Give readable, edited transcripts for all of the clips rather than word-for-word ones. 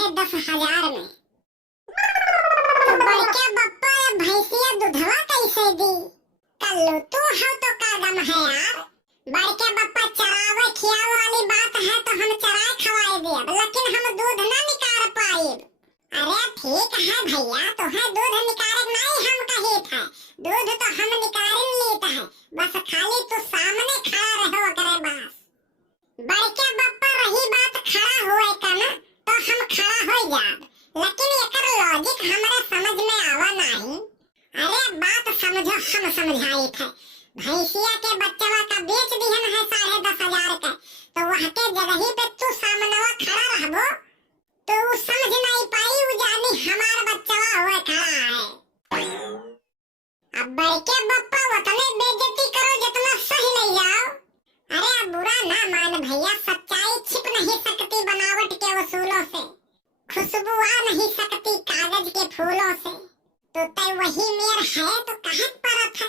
रहे 10,000 में। तो बड़के बप्पा भैंसिया दूधवा कैसे दी? कल्लू तू हो तो कादम है यार। बड़के बप्पा चरावे खियावे वाली बात है तो हम चराए खवाए दिए, लेकिन हम दूध ना निकाल पाए। अरे ठीक है भैया, तो है दूध निकाले नहीं हम कहे थे, दूध तो हम निकाल लेते हैं, बस खाली तू सामने खड़ा रहो करे बस। बड़के बप्पा रही बात खड़ा होए का ना, तो हम खड़ा हो जाब, लेकिन एकर लॉजिक हमारे समझ में आवा नहीं। अरे बात समझो, हम समझाई थे, भैंसिया के बच्चवा का बेच दिहन है 10,500 का, तो वह के जगह पे तू सामनेवा खड़ा रहबो तो वो समझ नहीं पाई, वो जानी हमार बच्चवा हुए खड़ा है। अब बड़के बप्पा उतने बेइज्जती करो जितना सही ले जाओ। अरे बुरा ना मान भैया, सच्चाई छिप नहीं सकती बनावट के वसूलों से, खुशबू आ नहीं सकती कागज के फूलों से। तो तय वही मेर है तो कहत परत है,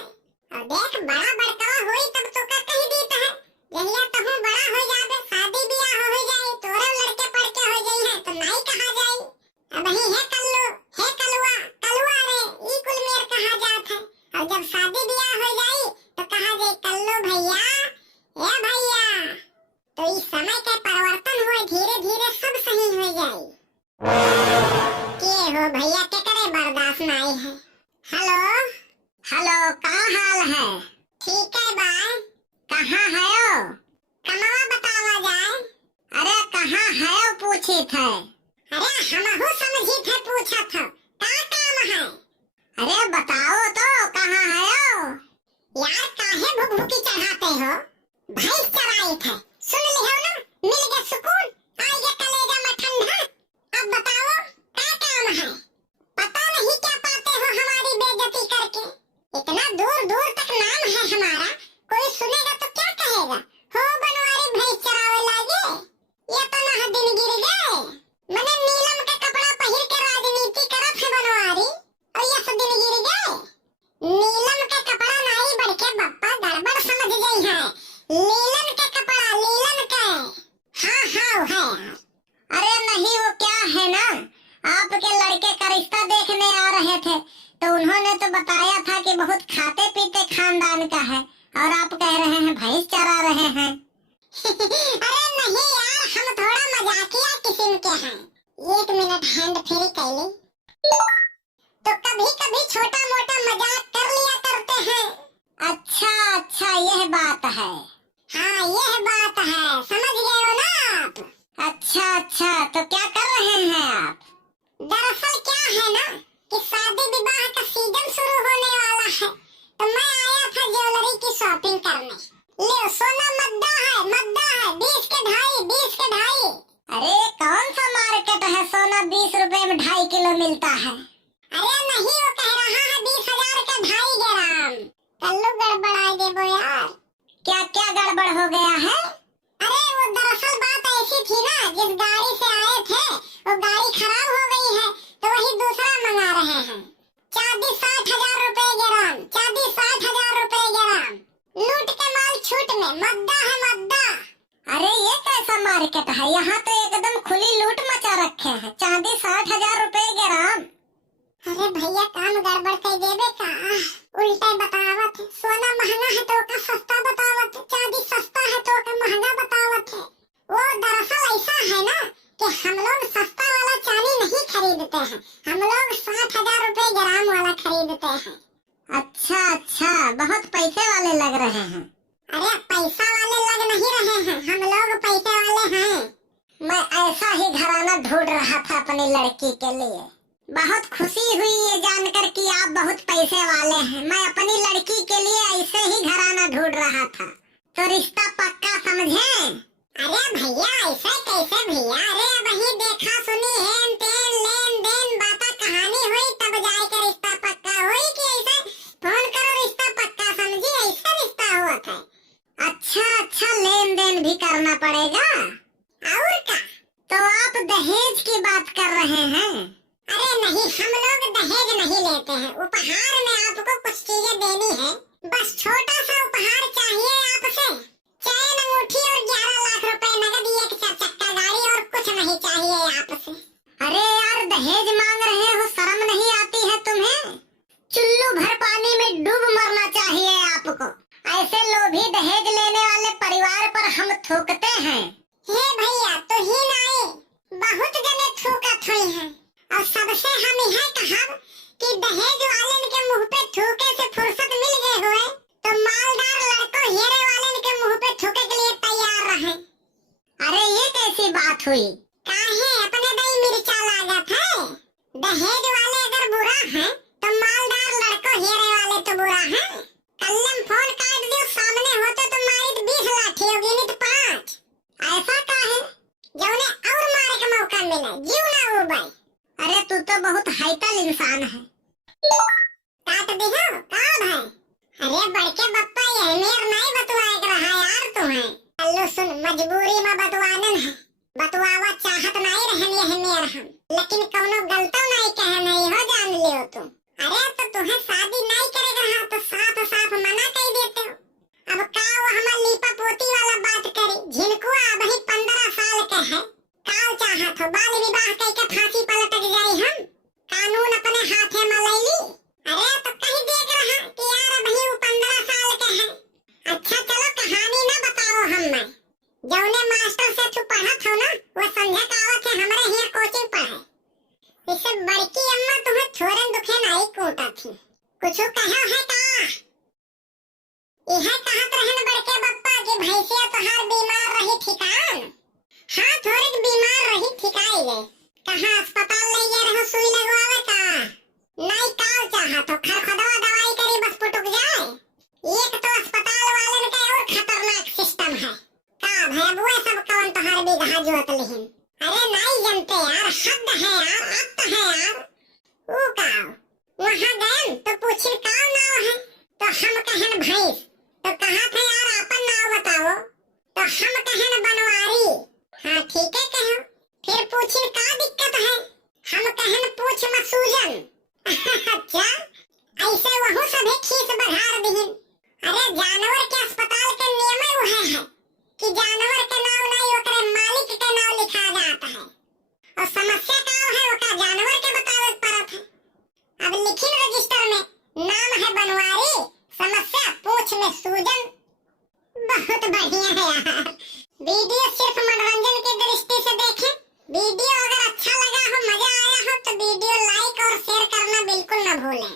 और देख बड़ा बड़का होई तब तो का कही देता है, यहिया तहु बड़ा हो जाबे, शादी ब्याह हो जाए, तोरे लड़के पड़के हो जाई है तो नहीं कहा जाई। अब ही है कल्लू, है कलुआ, कलुआ रे ई कुल मेर कहा जात है, और जब शादी ब्याह हो जाई तो कहा जाए कल्लू भैया, ए भैया। तो इस समय के परिवर्तन हुए, धीरे धीरे सब सही हो जाए। के हो भैया, के करे बर्दाश्त नहीं है। हेलो हेलो, का हाल है? ठीक है बाय। कहाँ है ओ? कमवा बतावा जाए। अरे कहाँ है ओ पूछी थे। अरे हमहु समझी थे पूछा था, का काम है? अरे बताओ तो कहाँ है ओ? यार काहे भुभुकी चढ़ाते हो? भैंस चराई थे, सुन लियो ना, मिल गया सुकून, आ गया कलेजा में ठंडा। अब बताओ क्या काम है? पता नहीं क्या पाते हो हमारी बेइज्जती करके। इतना दूर दूर तक नाम है हमारा, कोई सुनेगा तो क्या कहेगा? हो बनवारी भैंस चरावे लागे, ये तो ना दिन गिर गए। मने नीलम का कपड़ा पहिर के राजनीति करत है बनवारी, और ये सब दिन गिर गए। नीलम का कपड़ा नहीं बड़के बप्पा, गड़बड़ समझ गई है। लीलन का कपड़ा, लीलन का। हाँ हाँ है यार। अरे नहीं, वो क्या है ना, आपके लड़के का रिश्ता देखने आ रहे थे, तो उन्होंने तो बताया था कि बहुत खाते पीते खानदान का है, और आप कह रहे हैं भैंस चरा रहे हैं। अरे नहीं यार, हम थोड़ा मजाकिया किस्म के हैं। 1 मिनट हैंड फ्री कर ली, तो कभी कभी छोटा मोटा मजाक कर लिया करते हैं। अच्छा अच्छा, यह बात है। हाँ यह बात है, समझ गए हो ना आप? अच्छा अच्छा, तो क्या कर रहे हैं आप? दरअसल क्या है ना कि शादी विवाह का सीजन शुरू होने वाला है, तो मैं आया था ज्वेलरी की शॉपिंग करने। ले सोना मद्दा है, मद्दा है, 20 के ढाई, 20 के ढाई। अरे कौन सा मार्केट है, सोना 20 रुपए में 2.5 किलो मिलता है? अरे नहीं, वो कह रहा है 20,000 के 2.5 ग्राम। कल्लू गड़बड़ा देबो यार। क्या क्या गड़बड़ हो गया है? अरे वो दरअसल बात ऐसी थी ना, जिस गाड़ी से आए थे वो गाड़ी खराब हो गई है, तो वही दूसरा मंगा रहे हैं। चांदी 60,000 रुपए ग्राम, चांदी 60,000 रुपए ग्राम। लूट के माल छूट में, मद्दा है मद्दा। अरे ये कैसा मार्केट है, यहाँ तो एकदम खुली लूट मचा रखे हैं। चांदी 60,000 रुपए ग्राम। अरे भैया काम गड़बड़ कर देबे का, उल्टे बतावत है। सोना महंगा है तो का सस्ता बतावत है, चांदी सस्ता है तो का महंगा बतावत है। वो दरअसल ऐसा है ना कि हम लोग सस्ता वाला चांदी नहीं खरीदते हैं, हम लोग 60,000 रुपए ग्राम वाला खरीदते हैं। अच्छा अच्छा, बहुत पैसे वाले लग रहे हैं। अरे पैसा वाले लग नहीं रहे हैं, हम लोग पैसे वाले हैं। मैं ऐसा ही घराना ढूंढ रहा था अपनी लड़की के लिए। बहुत खुशी हुई ये जानकर कि आप बहुत पैसे वाले हैं। मैं अपनी लड़की के लिए ऐसे ही घराना ढूंढ रहा था, तो रिश्ता पक्का समझे? अरे भैया ऐसे कैसे भैया, अरे वही देखा सुनी हेन तेन लेन देन बातें कहानी हुई तब जाकर रिश्ता पक्का हुई, कि ऐसे फोन करो रिश्ता पक्का समझी, ऐसा रिश्ता हुआ था। अच्छा अच्छा, लेन देन भी करना पड़ेगा और क्या? तो आप दहेज की बात कर रहे हैं? अरे नहीं, हम लोग दहेज नहीं लेते हैं, उपहार में आपको कुछ चीजें देनी है, बस छोटा सा उपहार चाहिए आपसे। चैन अंगूठी और 11 लाख रुपए नगद, 1 4 चक्का गाड़ी, और कुछ नहीं चाहिए आपसे। दहेज मांग रहे हो, शर्म नहीं आती है तुम्हें? चुल्लू भर पानी में डूब मरना चाहिए आपको। ऐसे लोभी दहेज लेने वाले परिवार पर हम थूकते हैं। हे भैया तो ही नाए, बहुत जने थूकत हुई हैं और सबसे हम यह कहब कि दहेज वाले के मुंह पे थूके से फुर्सत मिल गए हुए तो मालदार लड़कों हीरे वाले के मुंह पे थूके के लिए तैयार रहे। अरे ये कैसी बात हुई? काहे अपने दही मिर्चा लागत है? दहेज वाले अगर बुरा है तो मालदार लड़कों हीरे वाले तो बुरा है। कल्लम फोन काट दियो, सामने होते तो मारित 20 लाठी होगी नहीं तो 5। ऐसा काहे? जौने और मारे का मौका मिले जीव ना उबाई। अरे तू तो बहुत हाइटल इंसान है। काट दिहो का भाई? अरे बड़के बप्पा ये मेर नहीं बतवाए रहा यार तुम्हें। अल्लो सुन, मजबूरी में बतवानन है, बतवावा चाहत नहीं रहन यह मेर हम, लेकिन कौनो गलतो नहीं कहे नहीं हो, जान लियो तुम। अरे तो तुम्हें शादी नहीं करेगा रहा तो साफ साफ मना कर देते हो। अब काव हमर लीपा पोती वाला बात करी, झिनकुआ अब ही 15 साल के है, काव चाहत हो बाल विवाह करके फांसी पलटक जाए हम, कानून अपने हाथे में ले ली। अरे तो कहीं देख रहा कि यार अब ही वो 15 साल के है। अच्छा चलो कहानी ना बताओ हमें, जौने मास्टर से तू पढ़त हो ना वो समझा आवत है हमरे हियर कोचिंग पढ़े। इससे बड़की अम्मा तुम्हें छोरन दुखे नहीं कूटा थी, कुछ कहो है का? यह कहत रहन बड़के बप्पा कि भैंसिया तोहार बीमार रही ठिकान। हाँ थोड़ी बीमार रही ठिकाई गए, कहाँ अस्पताल ले गए रहो सुई लगवावे का? नहीं काल चाहत हो खरखदवा दवाई करी बस पुटुक जाए। एक तो अस्पताल वाले का और खतरनाक सिस्टम है का भाई, वो सब कौन तोहार बिगहा जोत लिहिन? अरे नहीं जानते यार, हद है यार, अब है यार। वो काव वहाँ गए तो पूछिन काव नाव है तो हम कहन भैंस, तो कहा था यार अपन नाव बताओ तो हम कहन बनवारी। हाँ ठीक है कहो, फिर पूछिन का दिक्कत है, हम कहन पूछ में सूजन। अच्छा ऐसे वहु सभी खीस बढ़ार दिहिन। अरे जानवर के अस्पताल के नियम ही वह है कि जानवर के नाम नहीं ओकरे मालिक के नाम लिखा जाता है, और समस्या का है ओका जानवर के बतावे पड़त है। अब लिखिन रजिस्टर में नाम है बनवारी, समस्या पूछ में सूजन। बहुत बढ़िया है यार। वीडियो सिर्फ मनोरंजन की दृष्टि से देखें। वीडियो अगर अच्छा लगा हो, मजा आया हो तो वीडियो लाइक और शेयर करना बिल्कुल न भूलें।